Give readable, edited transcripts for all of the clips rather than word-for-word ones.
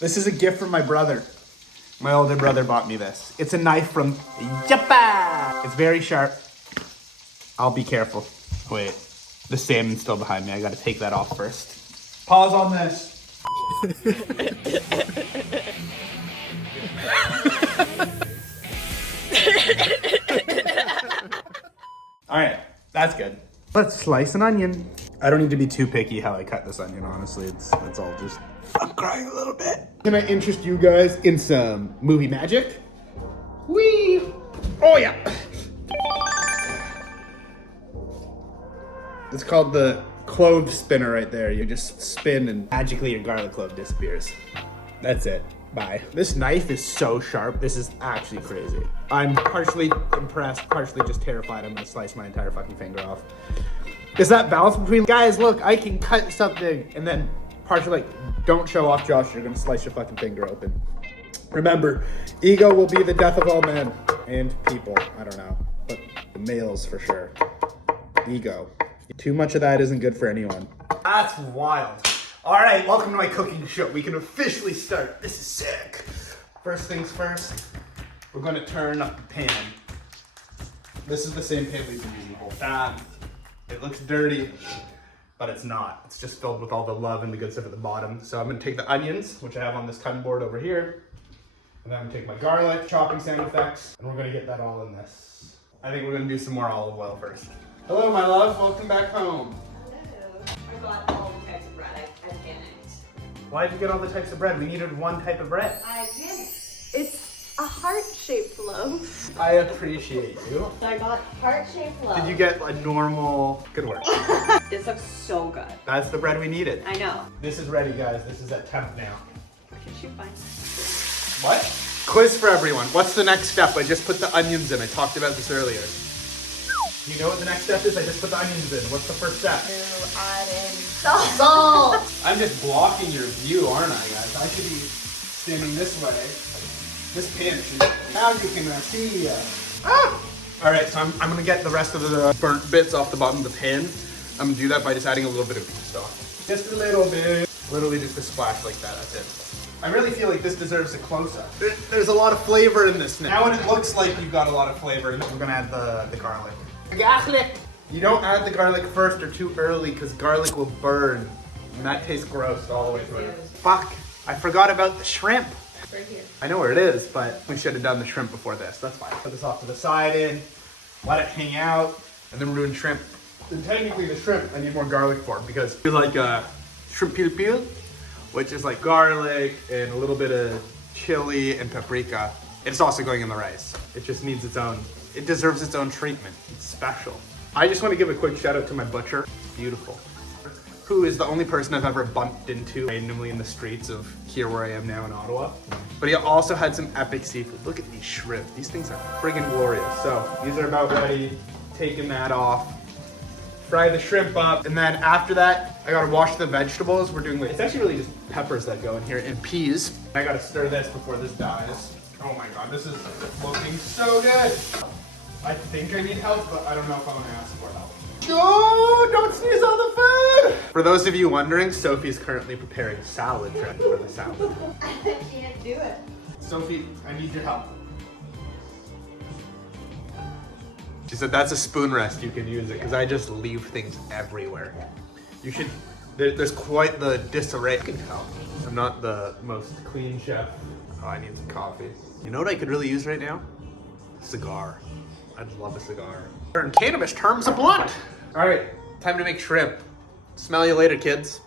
This is a gift from my brother. My older brother bought me this. It's a knife from Japan. It's very sharp. I'll be careful. Wait, the salmon's still behind me. I gotta take that off first. Pause on this. All right, that's good. Let's slice an onion. I don't need to be too picky how I cut this onion, honestly. It's all just, I'm crying a little bit. Can I interest you guys in some movie magic? Whee! Oh yeah! It's called the clove spinner right there. You just spin and magically your garlic clove disappears. That's it. Bye. This knife is so sharp. This is actually crazy. I'm partially impressed, partially just terrified. I'm gonna slice my entire fucking finger off. Is that balance between, guys, look, I can cut something, and then partially like, don't show off, Josh, you're gonna slice your fucking finger open. Remember, ego will be the death of all men and people. I don't know, but the males for sure. Ego. Too much of that isn't good for anyone. That's wild. All right, welcome to my cooking show. We can officially start. This is sick. First things first, we're gonna turn up the pan. This is the same pan we've been using the whole time. It looks dirty, but it's not. It's just filled with all the love and the good stuff at the bottom. So I'm gonna take the onions, which I have on this cutting board over here, and then I'm gonna take my garlic, chopping sound effects, and we're gonna get that all in this. I think we're gonna do some more olive oil first. Hello, my love, welcome back home. Hello. I got all the types of bread. I panicked. Why'd you get all the types of bread? We needed one type of bread. I panicked. It's a heart-shaped loaf. I appreciate you. So I got heart-shaped loaf. Did you get a normal, good work. This looks so good. That's the bread we needed. I know. This is ready, guys. This is at temp now. Should you find What? Quiz for everyone. What's the next step? I just put the onions in. I talked about this earlier. You know what the next step is? I just put the onions in. What's the first step? to add in salt. I'm just blocking your view, aren't I, guys? I should be standing this way. This pan should, now you can see. Ah! All right, so I'm gonna get the rest of the burnt bits off the bottom of the pan. I'm gonna do that by just adding a little bit of beef stock. Just a little bit. Literally just a splash like that, that's it. I really feel like this deserves a close-up. There's a lot of flavor in this now. Now when it looks like you've got a lot of flavor, we're gonna add the garlic. Garlic! You don't add the garlic first or too early because garlic will burn. And that tastes gross all the way through. Fuck, I forgot about the shrimp. Right here. I know where it is, but we should have done the shrimp before this. That's fine. Put this off to the side let it hang out, and then we're doing shrimp. And technically the shrimp, I need more garlic for because we like shrimp pil pil, which is like garlic and a little bit of chili and paprika. It's also going in the rice. It just needs its own, it deserves its own treatment. It's special. I just want to give a quick shout out to my butcher. Beautiful. Who is the only person I've ever bumped into randomly in the streets of here where I am now in Ottawa. But he also had some epic seafood. Look at these shrimp. These things are friggin' glorious. So these are about ready. Taking that off. Fry the shrimp up. And then after that, I gotta wash the vegetables. We're doing like, it's actually really just peppers that go in here and peas. I gotta stir this before this dies. Oh my God, this is looking so good. I think I need help, but I don't know if I'm gonna ask for help. No, don't sneeze on the food! For those of you wondering, Sophie's currently preparing salad dressing for the salad. I can't do it. Sophie, I need your help. She said that's a spoon rest, you can use it, because I just leave things everywhere. You should, there's quite the disarray. You can tell. I'm not the most clean chef. Oh, I need some coffee. You know what I could really use right now? A cigar. I'd love a cigar. In cannabis terms, a blunt. All right, time to make shrimp. Smell you later, kids.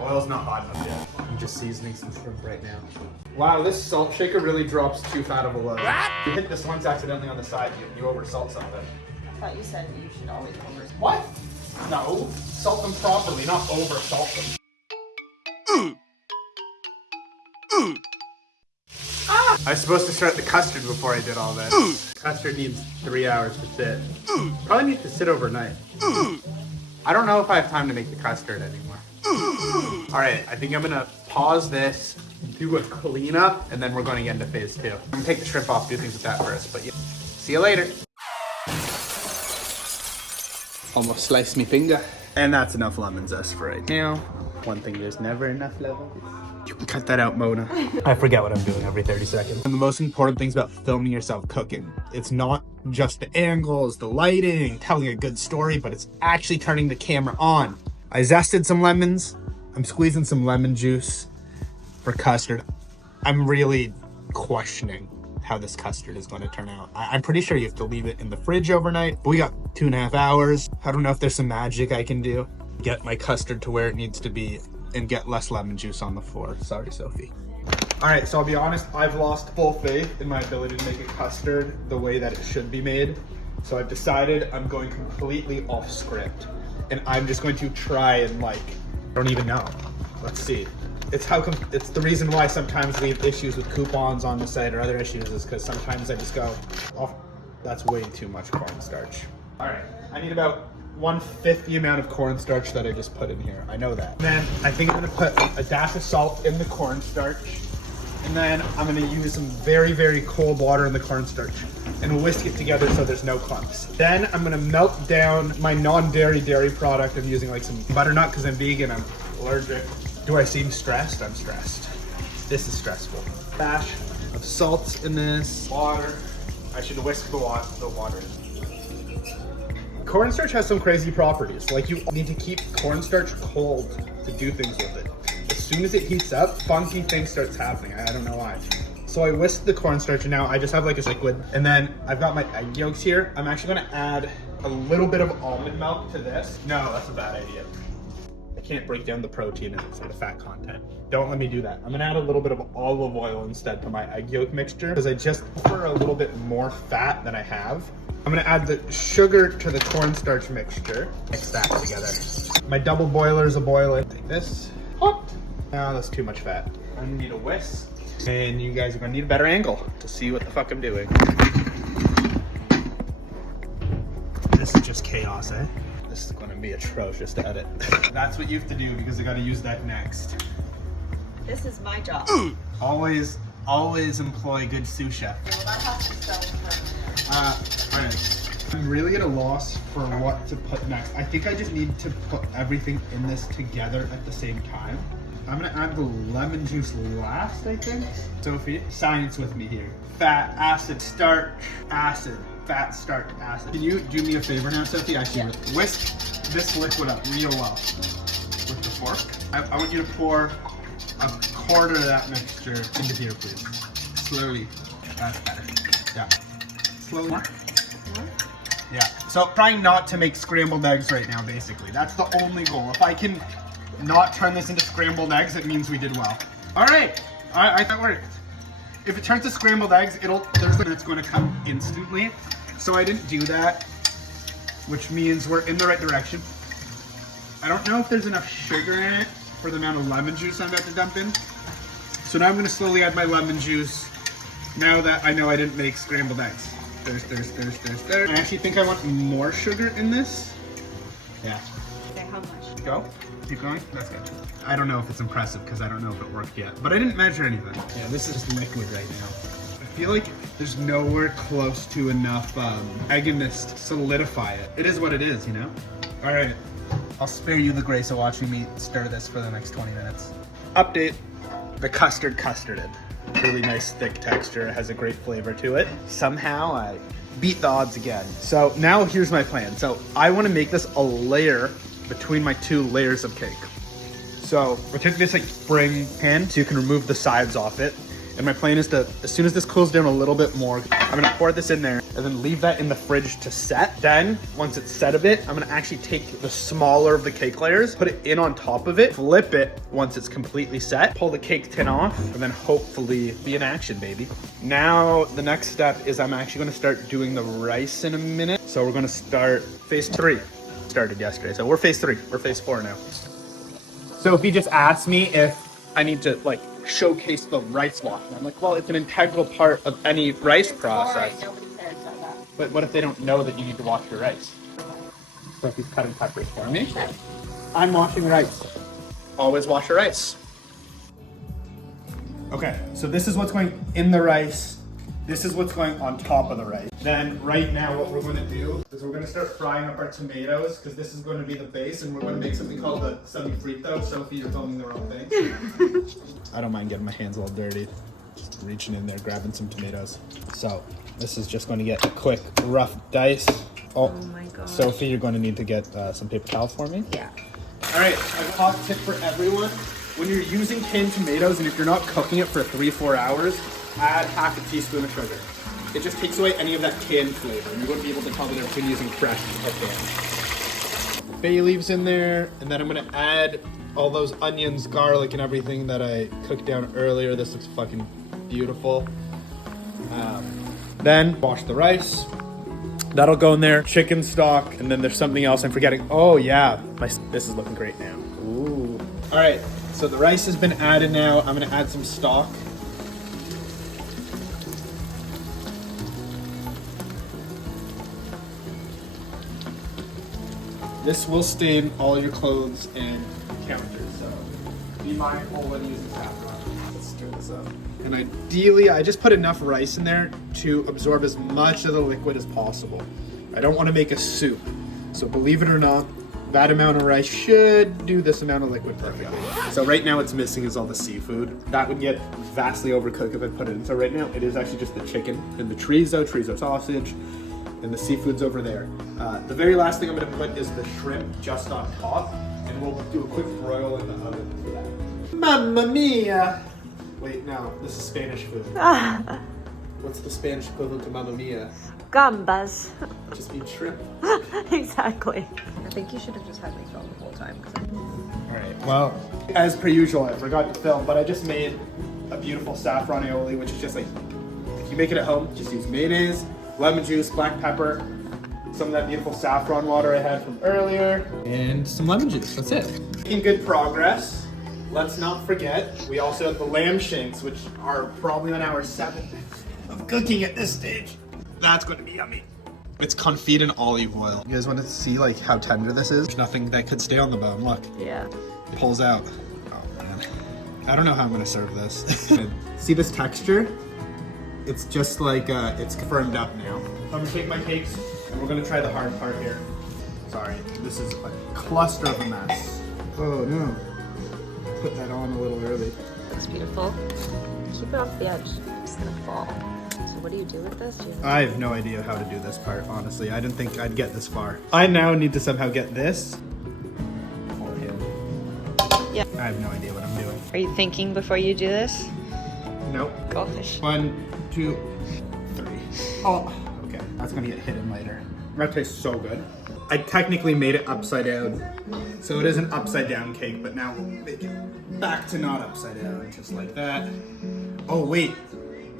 Oil's not hot enough yet. I'm just seasoning some shrimp right now. Wow, this salt shaker really drops too fat of a load. You hit this once accidentally on the side, you over salt something. I thought you said you should always over. What? No, salt them properly, not over salt them. I was supposed to start the custard before I did all this. Custard needs 3 hours to sit. Probably needs to sit overnight. I don't know if I have time to make the custard anymore. All right, I think I'm gonna pause this, do a cleanup, and then we're going to get into phase 2. I'm gonna take the shrimp off, do things with that first, but yeah. See you later. Almost sliced me finger. And that's enough lemon zest for right now. One thing, there's never enough lemon. You can cut that out, Mona. I forget what I'm doing every 30 seconds. And the most important things about filming yourself cooking, it's not just the angles, the lighting, telling a good story, but it's actually turning the camera on. I zested some lemons. I'm squeezing some lemon juice for custard. I'm really questioning how this custard is going to turn out. I'm pretty sure you have to leave it in the fridge overnight, but we got 2.5 hours. I don't know if there's some magic I can do. Get my custard to where it needs to be and get less lemon juice on the floor. Sorry, Sophie. All right, so I'll be honest, I've lost full faith in my ability to make a custard the way that it should be made. So I've decided I'm going completely off script and I'm just going to try and I don't even know. Let's see. It's the reason why sometimes we have issues with coupons on the site or other issues is because sometimes I just go, oh, that's way too much cornstarch. All right, I need about 1/5 the amount of cornstarch that I just put in here. I know that. And then I think I'm gonna put a dash of salt in the cornstarch. And then I'm gonna use some very, very cold water in the cornstarch and whisk it together so there's no clumps. Then I'm gonna melt down my non-dairy dairy product. I'm using some butternut because I'm vegan, I'm allergic. Do I seem stressed? I'm stressed. This is stressful. Dash of salt in this. Water. I should whisk the water. Cornstarch has some crazy properties. You need to keep cornstarch cold to do things with it. As soon as it heats up, funky things starts happening. I don't know why. So I whisked the cornstarch and now I just have a liquid. And then I've got my egg yolks here. I'm actually gonna add a little bit of almond milk to this. No, that's a bad idea. I can't break down the protein and the fat content. Don't let me do that. I'm gonna add a little bit of olive oil instead to my egg yolk mixture because I just prefer a little bit more fat than I have. I'm gonna add the sugar to the cornstarch mixture. Mix that together. My double boiler is a boiler. Take this. Hot. Now that's too much fat. I need a whisk. And you guys are gonna need a better angle to see what the fuck I'm doing. This is just chaos, eh? This is gonna be atrocious to edit. That's what you have to do because I gotta use that next. This is my job. Always employ good sous chef. Well, that has to sell for Alright. I'm really at a loss for what to put next. I think I just need to put everything in this together at the same time. I'm gonna add the lemon juice last, I think. Sophie, science with me here. Fat, acid, starch, acid. Fat, starch, acid. Can you do me a favor now, Sophie? Actually, whisk this liquid up real well with the fork. I want you to pour a quarter of that mixture into here, please. Slowly. That's better. Yeah. Slowly. Yeah. So trying not to make scrambled eggs right now, basically. That's the only goal. If I can not turn this into scrambled eggs, it means we did well. All right. I that worked. If it turns to scrambled eggs, there's one that's going to come instantly. So I didn't do that, which means we're in the right direction. I don't know if there's enough sugar in it for the amount of lemon juice I'm about to dump in. So now I'm going to slowly add my lemon juice now that I know I didn't make scrambled eggs. I actually think I want more sugar in this. Yeah. Okay, how much? Go. Keep going. That's good. I don't know if it's impressive because I don't know if it worked yet, but I didn't measure anything. Yeah, this is just liquid right now. I feel like there's nowhere close to enough egginess to solidify it. It is what it is, you know? All right. I'll spare you the grace of watching me stir this for the next 20 minutes. Update. The custarded. Really nice thick texture, has a great flavor to it. Somehow I beat the odds again. So now here's my plan. So I want to make this a layer between my 2 layers of cake. So I took this spring pan so you can remove the sides off it. And my plan is to, as soon as this cools down a little bit more, I'm gonna pour this in there and then leave that in the fridge to set. Then, once it's set a bit, I'm gonna actually take the smaller of the cake layers, put it in on top of it, flip it once it's completely set, pull the cake tin off, and then hopefully be in action, baby. Now, the next step is I'm actually gonna start doing the rice in a minute. So we're gonna start phase 3. Started yesterday, so we're phase 3. We're phase 4 now. Sophie just asked me if I need to showcase the rice wash. And I'm like, well, it's an integral part of any rice process. Nobody cares about that. But what if they don't know that you need to wash your rice? Sophie's cutting peppers for me. I'm washing rice. always wash your rice. Okay, so this is what's going in the rice. This is what's going on top of the rice. Then right now what we're going to do is we're going to start frying up our tomatoes because this is going to be the base, and we're going to make something called the semi-frito. Sophie, you're filming the wrong thing. I don't mind getting my hands a little dirty. Just reaching in there, grabbing some tomatoes. So this is just going to get a quick rough dice. Oh my God. Sophie, you're going to need to get some paper towels for me. Yeah. All right, a hot tip for everyone. When you're using canned tomatoes and if you're not cooking it for 3-4 hours, add half a teaspoon of sugar. It just takes away any of that canned flavor. You wouldn't be able to tell that I've been using fresh or canned. Bay leaves in there, and then I'm gonna add all those onions, garlic, and everything that I cooked down earlier. This looks fucking beautiful. Then wash the rice. That'll go in there. Chicken stock, and then there's something else I'm forgetting. Oh yeah, this is looking great now. Ooh. All right, so the rice has been added now. I'm gonna add some stock. This will stain all your clothes and counters, so be mindful when using saffron. Let's stir this up. And ideally, I just put enough rice in there to absorb as much of the liquid as possible. I don't want to make a soup, so believe it or not, that amount of rice should do this amount of liquid perfectly. So right now what's missing is all the seafood. That would get vastly overcooked if I put it in. So right now it is actually just the chicken and the chorizo sausage, and the seafood's over there. The very last thing I'm gonna put is the shrimp just on top, and we'll do a quick broil in the oven for that. Mamma mia! Wait, no, this is Spanish food. What's the Spanish equivalent to mamma mia? Gambas. Just means shrimp. Exactly. I think you should have just had me film the whole time. Alright, well, as per usual, I forgot to film, but I just made a beautiful saffron aioli, which is just like, if you make it at home, just use mayonnaise, lemon juice, black pepper, some of that beautiful saffron water I had from earlier, and some lemon juice. That's it. Making good progress. Let's not forget, we also have the lamb shanks, which are probably on hour 7 of cooking at this stage. That's going to be yummy. It's confit in olive oil. You guys want to see like how tender this is? There's nothing that could stay on the bone. Look. Yeah. It pulls out. Oh man. I don't know how I'm going to serve this. See this texture? It's just like, it's firmed up now. I'm gonna take my cakes and we're gonna try the hard part here. Sorry, this is a cluster of a mess. Oh no. Put that on a little early. Looks beautiful. Keep it off the edge. It's gonna fall. So what do you do with this? I have no idea how to do this part, honestly. I didn't think I'd get this far. I now need to somehow get this for him. Yeah. I have no idea what I'm doing. Are you thinking before you do this? Nope. Gosh. 1, 2, 3. Oh, okay. That's gonna get hidden later. That tastes so good. I technically made it upside down. So it is an upside down cake, but now we'll make it back to not upside down, just like that. Oh wait.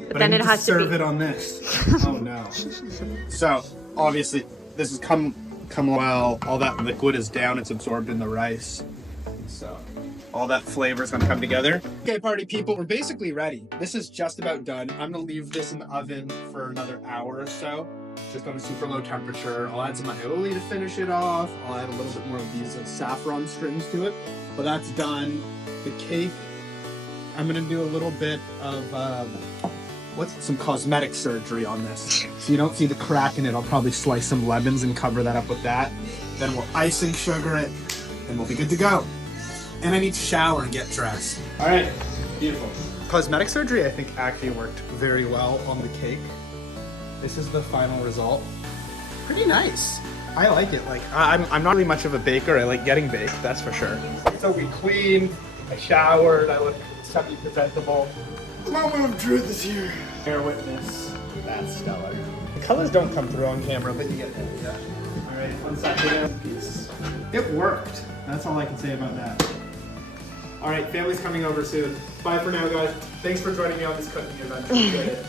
But then I it need has to to serve be. it on this. Oh no. So obviously this has come well. All that liquid is down, it's absorbed in the rice. So all that flavor is gonna come together. Okay, party people, we're basically ready. This is just about done. I'm gonna leave this in the oven for another hour or so, just on a super low temperature. I'll add some aioli to finish it off. I'll add a little bit more of these saffron strings to it, but that's done. The cake, I'm gonna do a little bit of, some cosmetic surgery on this. So you don't see the crack in it. I'll probably slice some lemons and cover that up with that. Then we'll icing sugar it, and we'll be good to go. And I need to shower and get dressed. All right, beautiful. Cosmetic surgery, I think, actually worked very well on the cake. This is the final result. Pretty nice. I like it. Like, I'm not really much of a baker. I like getting baked, that's for sure. So we cleaned, I showered, I look semi-presentable. The moment of truth is here. Bear witness, that's stellar. The colors don't come through on camera, but you get the idea. All right, 1 second. Peace. It worked. That's all I can say about that. All right, family's coming over soon. Bye for now, guys. Thanks for joining me on this cooking adventure. Enjoyed it.